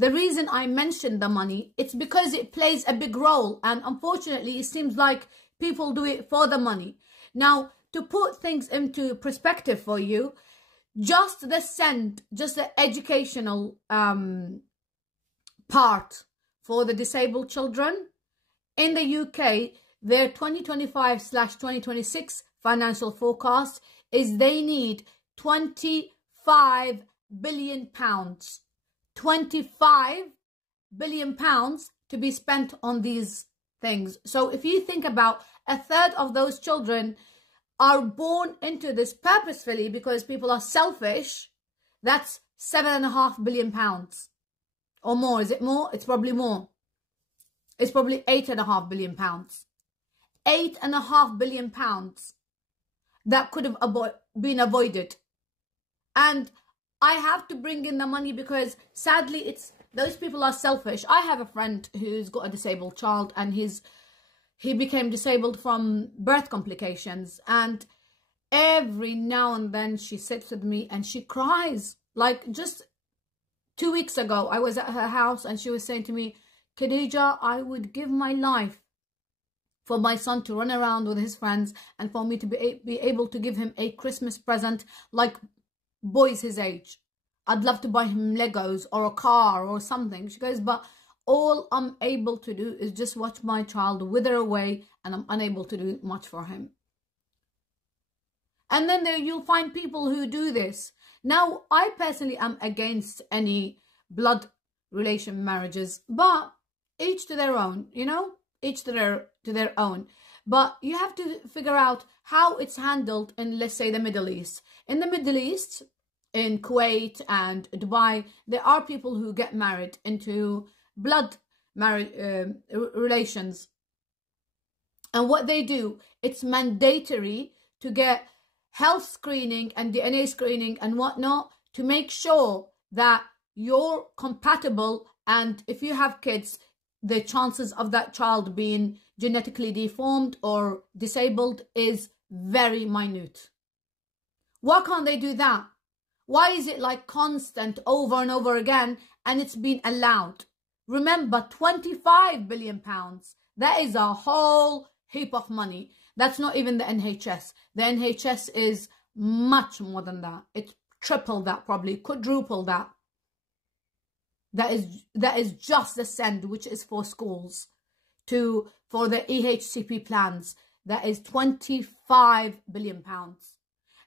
the reason I mentioned the money, it's because it plays a big role. And unfortunately, it seems like people do it for the money. Now, to put things into perspective for you, just the educational part for the disabled children in the UK, their 2025/2026 financial forecast is they need £25 billion. £25 billion to be spent on these things. So if you think about, a third of those children are born into this purposefully because people are selfish. That's £7.5 billion or more. Is it more? It's probably more. It's probably £8.5 billion. £8.5 billion that could have been avoided. And I have to bring in the money because sadly those people are selfish. I have a friend who's got a disabled child, and he became disabled from birth complications, and every now and then she sits with me and she cries. Like just 2 weeks ago, I was at her house and she was saying to me, Khadija, I would give my life for my son to run around with his friends and for me to be able to give him a Christmas present like boys his age. I'd love to buy him Legos or a car or something. She goes, but all I'm able to do is just watch my child wither away, and I'm unable to do much for him. And then you'll find people who do this. Now, I personally am against any blood relation marriages, but each to their own, you know, each to their own. But you have to figure out how it's handled in, let's say, the Middle East. In the Middle East, in Kuwait and Dubai, there are people who get married into blood marriage relations. And what they do, it's mandatory to get health screening and DNA screening and whatnot to make sure that you're compatible, and if you have kids, the chances of that child being genetically deformed or disabled is very minute. Why can't they do that? Why is it like constant over and over again and it's been allowed? Remember, £25 billion. That is a whole heap of money. That's not even the NHS. The NHS is much more than that. It's triple that, probably quadruple that. That is just the send, which is for schools, for the EHCP plans. That is £25 billion.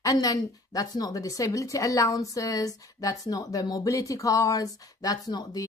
And then that's not the disability allowances, that's not the mobility cars, that's not the